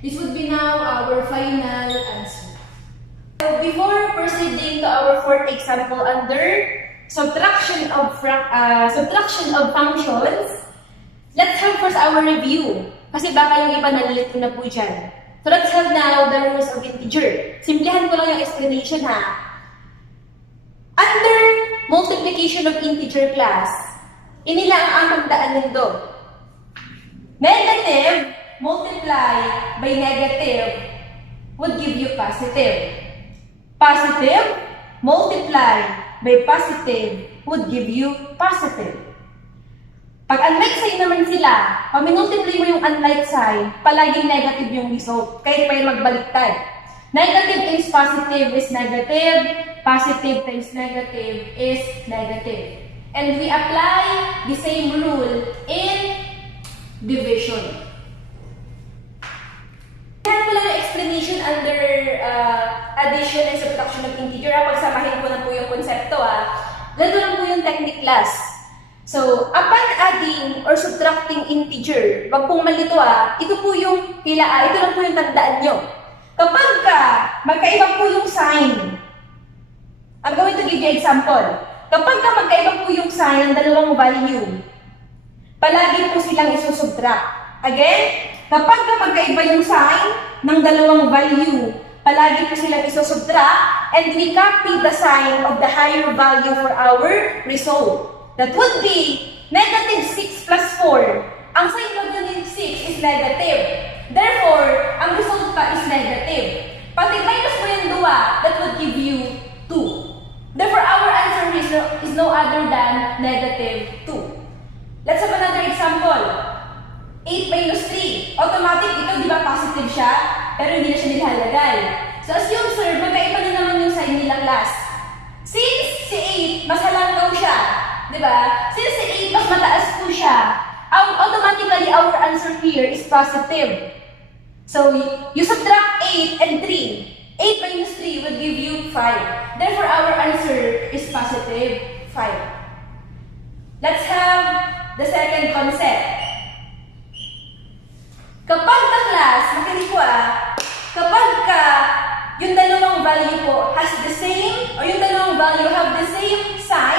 This would be now our final answer. Before proceeding to our fourth example under subtraction of functions, let's have first our review. Kasi baka yung iba nalilito na po dyan. So let's have now the rules of integer. Simplihan ko lang yung explanation ha. Under multiplication of integer class, inila ang tandaan nito. Negative multiplied by negative would give you positive. Positive multiplied by positive would give you positive. Pag unlike sign naman sila, pag minultiply mo yung unlike sign, palaging negative yung result, kahit pa yung magbaliktad. Negative times positive is negative, positive times negative is negative. And we apply the same rule in division. Yan ko lang yung explanation under addition and subtraction of integer. Pagsamahin ko na po yung konsepto. Ganito lang po yung technique class. So, upon adding or subtracting integer, wag pong malito ito po yung ito lang po yung tandaan nyo. Kapag magkaiba po yung sign, I'm going to give you example. Kapag magkaiba po yung sign ng dalawang value, palagi po silang isusubtract. Again, kapag magkaiba yung sign ng dalawang value, palagi po silang isusubtract, and we copy the sign of the higher value for our result. That would be negative 6 plus 4. Ang sign of negative 6 is negative. Therefore, ang result pa is negative. Pati minus mo yung 2, that would give you 2. Therefore, our answer is no other than negative 2. Let's have another example. 8 minus 3. Automatic ito, di ba positive siya? Pero hindi na siya nilalagay. So as you observe, magkaiba na naman yung sign nila class. Since si 8, mas halanggaw siya. Di ba? Since si 8, mas mataas po siya. Automatically, our answer here is positive. So you subtract 8 and 3. 8 minus 3 will give you 5. Therefore, our answer is positive 5. Let's have the second concept. Kapag class, makinig po kapag yung dalawang value po has the same, or yung dalawang value have the same sign,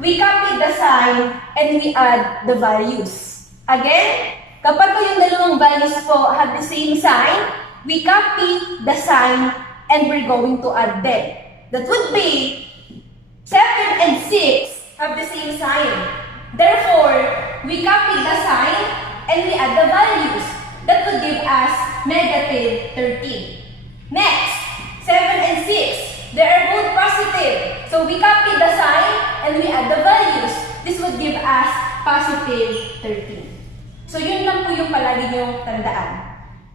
we copy the sign and we add the values. Again, kapag yung dalawang values po have the same sign, we copy the sign and we're going to add them. That would be 7 and 6 have the same sign. Therefore, we copy the sign and we add the values. That would give us negative 13. Next, 7 and 6. They are both positive. So we copy the sign and we add the values. This would give us positive 13. So yun lang po yung palagi nyo tandaan.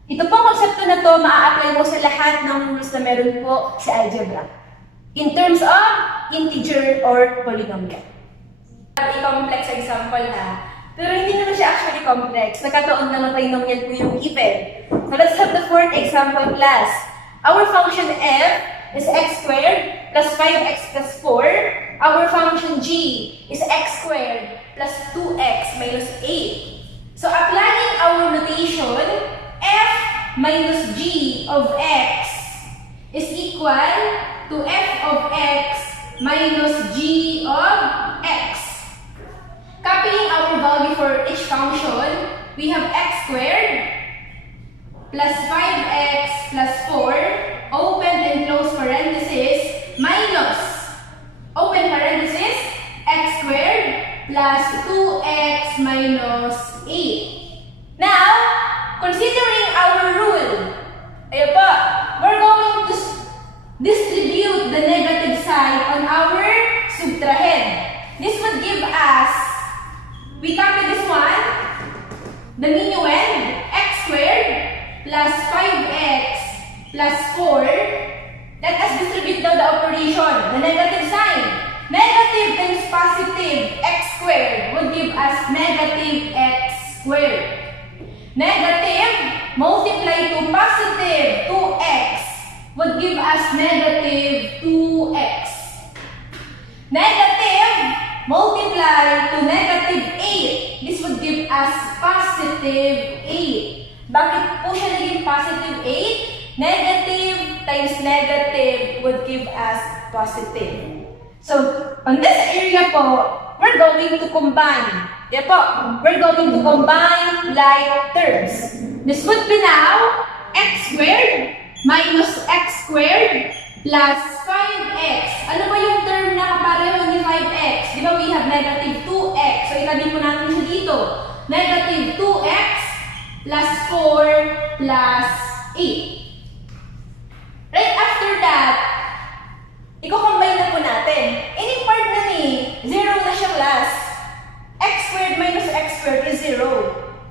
Ito pong konsepto na to, maa-apply mo sa lahat ng rules na meron po sa algebra. In terms of integer or polynomial. I-complex example Pero hindi naman siya actually complex. Nagkataon na trinomial po yung given. So let's have the fourth example class. Our function f is x squared plus 5x plus 4. Our function g is x squared plus 2x minus 8. So applying our notation, f minus g of x is equal to f of x minus g of x. Copying our value for each function, we have x squared plus 5x plus 4, open and close parenthesis, minus, open parenthesis, x squared plus 2x minus 8. Now, considering our rule, we're going to distribute the negative sign on our subtrahend. This would give us, we copy this one, the minuend, x squared plus 5x plus 4. Let us distribute now the operation, the negative sign. Negative times positive x squared would give us negative x squared. Negative multiply to positive 2x would give us negative 2x. Negative multiply to negative 8. This would give us positive 8. Bakit po siya naging positive 8, negative times negative would give us positive. So, on this area po, we're going to combine. Yeah po, we're going to combine like terms. This would be now x squared minus x squared plus 5x. Ano ba yung term na kapareho ni 5x? Di ba we have negative 2x? So, itabi po natin siya dito. Negative 2x plus 4 plus 8. Right after that, i-combine na po natin. Any part na ni, 0 na siya class. X squared minus x squared is 0.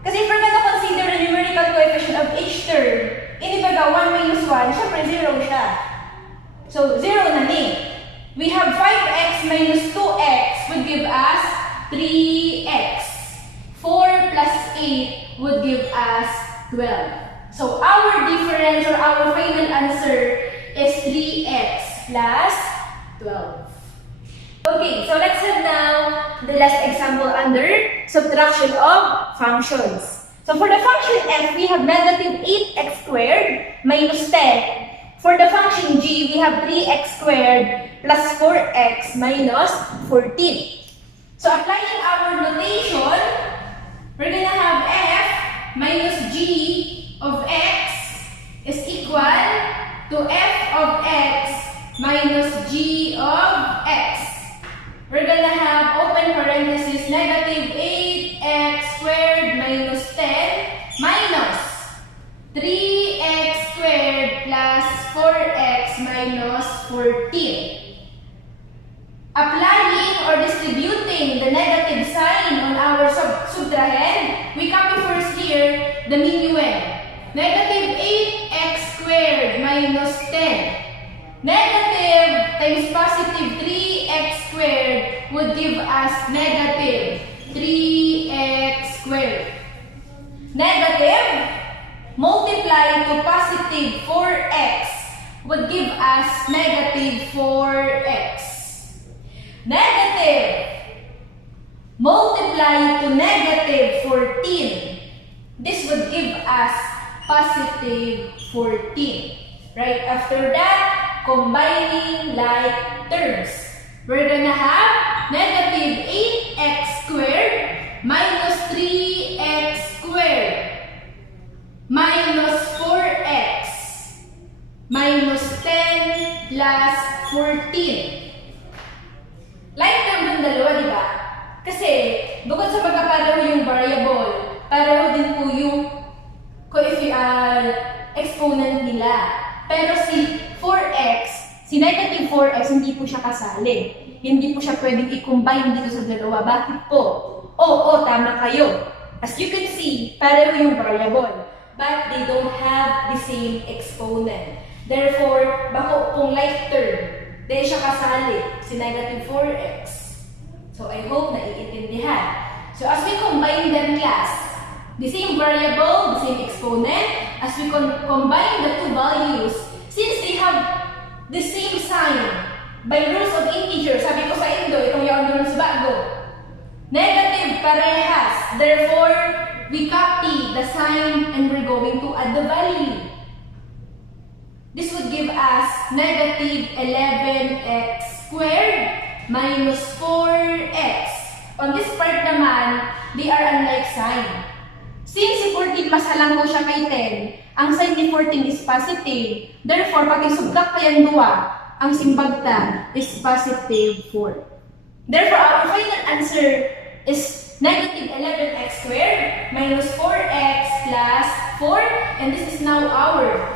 Kasi if we're gonna consider the numerical coefficient of each term, inibaga 1 minus 1, syempre 0 siya. So, 0 na ni. We have 5x minus 2x would give us 3x. 4 plus 8 would give us 12. So, our difference or our final answer is 3x plus 12. Okay, so let's have now the last example under subtraction of functions. So, for the function f, we have negative 8x squared minus 10. For the function g, we have 3x squared plus 4x minus 14. So, applying our notation, we're gonna have f minus g of x is equal to f of x minus g of x. We're gonna have open parenthesis negative 8x squared minus 10 minus 3x squared plus 4x minus 14. Applying or distributing the negative sign on our subtrahend, we copy first here the minuend. Negative 8x squared minus 10. Negative times positive 3x squared would give us negative 3x squared. Negative multiply to positive 4x would give us negative 4x. Negative multiply to negative 14. This would give us positive 14. Right after that, combining like terms. We're gonna have negative 8x squared minus 3x squared minus 4x minus 10 plus 14. Like term yung dalawa, di ba? Kasi, bukod sa pagkapareho yung variable, pareho din po yung exponent nila. Pero si 4x, si negative 4x, hindi po siya kasali. Hindi po siya pwedeng i-combine dito sa dalawa. Bakit po? Oo, tama kayo. As you can see, pareho yung variable. But they don't have the same exponent. Therefore, bako pong like term, dahil siya kasali, si negative 4x. So, I hope na iintindihan. So, as we combine them class, the same variable, the same exponent, as we combine the two values, since they have the same sign, by rules of integer, sabi ko sa Indo, itong yaon doon sa bago, negative parehas. Therefore, we copy the sign and we're going to add the value. This would give us negative 11x squared minus 4x. On this part naman, they are unlike sign. Since si 14 masalang ko siya kay 10, ang sign ni 14 is positive. Therefore, pag isubtract pa yan duwa, ang simbagta is positive 4. Therefore, our final answer is negative 11x squared minus 4x plus 4. And this is now our